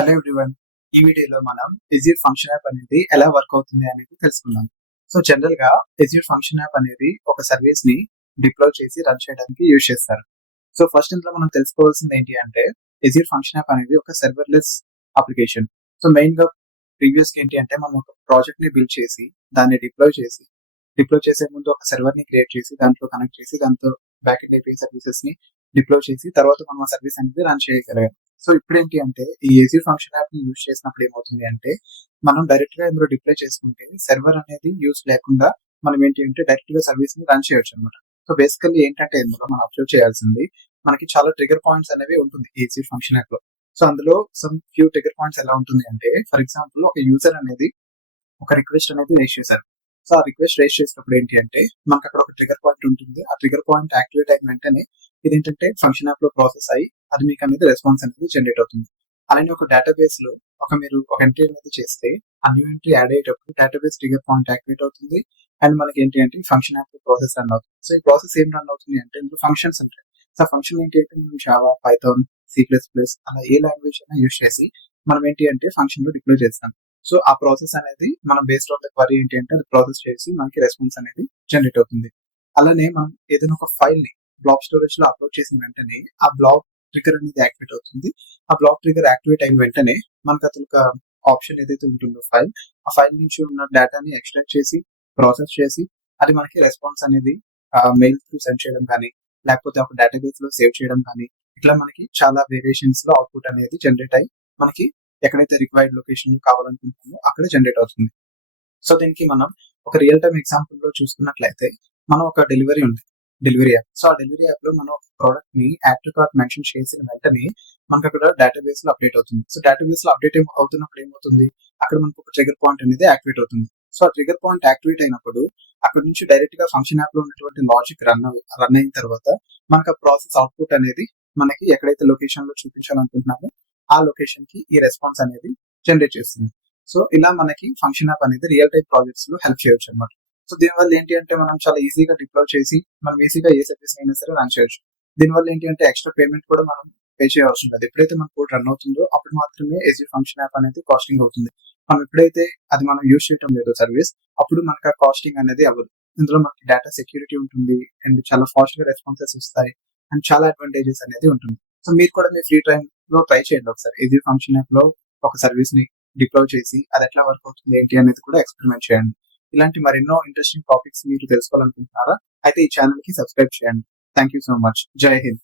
Hello everyone. ఈ వీడియోలో మనం ఎజ్యూర్ ఫంక్షన్ యాప్ అనేది ఎలా వర్క్ అవుతుంది అనేది తెలుసుకుందాం. సో జనరల్ గా ఎజ్యూర్ ఫంక్షన్ యాప్ అనేది ఒక సర్వీస్ ని డిప్లాయ్ చేసి రన్ చేయడానికి యూజ్ చేస్తారు. సో ఫస్ట్ ఇందులో మనం తెలుసుకోవాల్సింది ఏంటి అంటే ఎజ్యూర్ ఫంక్షన్ యాప్ అనేది ఒక సర్వర్లెస్ అప్లికేషన్. సో మెయిన్ గా ప్రీవియస్ ఏంటి అంటే మనం ఒక ప్రాజెక్ట్ ని బిల్డ్ చేసి దాన్ని డిప్లాయ్ చేసే ముందు ఒక సర్వర్ ని క్రియేట్ చేసి దాంట్లో కనెక్ట్ చేసి దాంతో బ్యాక్ ఎండ్ ఏపీఐ సర్వీసెస్ ని డిప్లాయ్ చేసి తర్వాత మనం ఆ సర్వీస్ అనేది రన్ చేయగలిగాం. సో ఇప్పుడేంటి అంటే ఈ ఎజ్యూర్ ఫంక్షన్ యాప్ ని యూజ్ చేసినప్పుడు ఏమవుతుంది అంటే మనం డైరెక్ట్ గా ఇందులో డిప్లాయ్ చేసుకుంటే సర్వర్ అనేది యూజ్ లేకుండా మనం ఏంటి అంటే డైరెక్ట్ గా సర్వీస్ ని రన్ చేయొచ్చు అనమాట. సో బేసికల్లీ ఏంటంటే ఇందులో మనం అబ్జర్వ్ చేయాల్సింది మనకి చాలా ట్రిగర్ పాయింట్స్ అనేవి ఉంటుంది ఈ ఎజ్యూర్ ఫంక్షన్ యాప్ లో. సో అందులో సమ్ ఫ్యూ ట్రిగర్ పాయింట్స్ ఎలా ఉంటుంది అంటే ఫర్ ఎగ్జాంపుల్ ఒక యూజర్ అనేది ఒక రిక్వెస్ట్ అనేది రేస్ చేశారు. సో ఆ రిక్వెస్ట్ రేస్ చేసినప్పుడు ఏంటి అంటే మనకు అక్కడ ఒక ట్రిగర్ పాయింట్ ఉంటుంది. ఆ ట్రిగర్ పాయింట్ యాక్టివేట్ అయిన వెంటనే ఇదేంటంటే ఫంక్షన్ యాప్ లో ప్రాసెస్ అయ్యి అది మీకు అనేది రెస్పాన్స్ అనేది జనరేట్ అవుతుంది. అలానే ఒక డేటాబేస్ లో మీరు ఒక ఎంట్రీ అనేది చేస్తే ఆ న్యూ ఎంట్రీ యాడ్ అయ్యేటప్పుడు డేటాబేస్ ట్రిగర్ పాయింట్ యాక్టివేట్ అవుతుంది. అండ్ మనకి ఏంటి అంటే ఫంక్షన్ యాప్ లో ప్రాసెస్ రన్ అవుతుంది. సో ఈ ప్రాసెస్ ఏం రన్ అవుతుంది అంటే ఇందులో ఫంక్షన్స్ ఉంటాయి. సో ఫంక్షన్ ఏంటి అంటే మనం జావా, పైథాన్, C++ అలా ఏ లాంగ్వేజ్ అయినా యూజ్ చేసి మనం ఏంటి అంటే ఫంక్షన్ లో డిప్లాయ్ చేస్తాం. సో ఆ ప్రాసెస్ అనేది మనం బేస్డ్ ఆన్ ద క్వరీ ఏంటి అంటే అది ప్రాసెస్ చేసి మనకి రెస్పాన్స్ అనేది జనరేట్ అవుతుంది. అలానే మనం ఏదైనా ఒక ఫైల్ ని బ్లాక్ స్టోరేజ్ లో అప్లోడ్ చేసిన వెంటనే ఆ బ్లాక్ ట్రిగర్ అనేది యాక్టివేట్ అవుతుంది. ఆ బ్లాక్ ట్రిగర్ యాక్టివేట్ అయిన వెంటనే మనకు అతను ఒక ఆప్షన్ ఏదైతే ఉంటుందో ఆ ఫైల్ నుంచి ఉన్న డేటాని ఎక్స్ట్రాక్ట్ చేసి ప్రాసెస్ చేసి అది మనకి రెస్పాన్స్ అనేది మెయిల్ త్రూ సెండ్ చేయడం కానీ లేకపోతే ఒక డేటాబేస్ లో సేవ్ చేయడం కానీ ఇట్లా మనకి చాలా వేరియేషన్స్ లో అవుట్పుట్ అనేది జనరేట్ అయ్యి మనకి ఎక్కడైతే రిక్వైర్డ్ లొకేషన్ కావాలనుకుంటున్నామో అక్కడ జనరేట్ అవుతుంది. సో దీనికి మనం ఒక రియల్ టైమ్ ఎగ్జాంపుల్ లో చూసుకున్నట్లయితే మనం ఒక డెలివరీ యాప్. సో ఆ డెలివరీ యాప్ లో మనం ఒక ప్రోడక్ట్ ని యాడ్ టు కార్ట్ మెన్షన్ చేసిన వెంటనే మనకు అక్కడ డేటాబేస్ లో అప్డేట్ అవుతుంది. సో డేటాబేస్ లో అప్డేట్ అవుతున్నప్పుడు ఏమవుతుంది అక్కడ మనకు ఒక ట్రిగర్ పాయింట్ అనేది యాక్టివేట్ అవుతుంది. సో ఆ ట్రిగర్ పాయింట్ యాక్టివేట్ అయినప్పుడు అక్కడ నుంచి డైరెక్ట్ గా ఫంక్షన్ యాప్ లో ఉన్నటువంటి లాజిక్ రన్ అయిన తర్వాత మనకు ఆ ప్రాసెస్ అవుట్పుట్ అనేది మనకి ఎక్కడైతే లొకేషన్ లో చూపించాలనుకుంటున్నామో ఆ లొకేషన్ కి ఈ రెస్పాన్స్ అనేది జనరేట్ చేస్తుంది. సో ఇలా మనకి ఫంక్షన్ యాప్ అనేది రియల్ టైమ్ ప్రాజెక్ట్స్ లో హెల్ప్ చేయొచ్చు అనమాట. సో దీనివల్ల ఏంటి అంటే మనం చాలా ఈజీగా డిప్లాయ్ చేసి మనం ఈజీగా ఏ సర్వీస్ అయినా సరే రన్ చేయొచ్చు. దీనివల్ల ఏంటి అంటే ఎక్స్ట్రా పేమెంట్ కూడా మనం పే చేయవలసి ఉంటుంది. ఎప్పుడైతే మన కోడ్ రన్ అవుతుందో అప్పుడు మాత్రమే ఎజ్యూర్ ఫంక్షన్ యాప్ అనేది కాస్టింగ్ అవుతుంది. మనం ఎప్పుడైతే అది మనం యూజ్ చేయడం లేదో సర్వీస్ అప్పుడు మనకు ఆ కాస్టింగ్ అనేది అవ్వదు. ఇందులో మనకి డేటా సెక్యూరిటీ ఉంటుంది అండ్ చాలా ఫాస్ట్ గా రెస్పాన్సెస్ వస్తాయి అండ్ చాలా అడ్వాంటేజెస్ అనేది ఉంటుంది. సో మీరు కూడా మీ ఫ్రీ టైం లో ట్రై చేయండి ఒకసారి ఎజ్యూర్ ఫంక్షన్ యాప్ లో ఒక సర్వీస్ ని డిప్లాయ్ చేసి అది ఎట్లా వర్క్ అవుతుంది ఏంటి అనేది కూడా ఎక్స్పెరిమెంట్ చేయండి. ఇలాంటి మరెన్నో ఇంట్రెస్టింగ్ టాపిక్స్ మీరు తెలుసుకోవాలనుకుంటున్నారా? అయితే ఈ ఛానల్ కి సబ్స్క్రైబ్ చేయండి. Thank you so much. జై హింద్.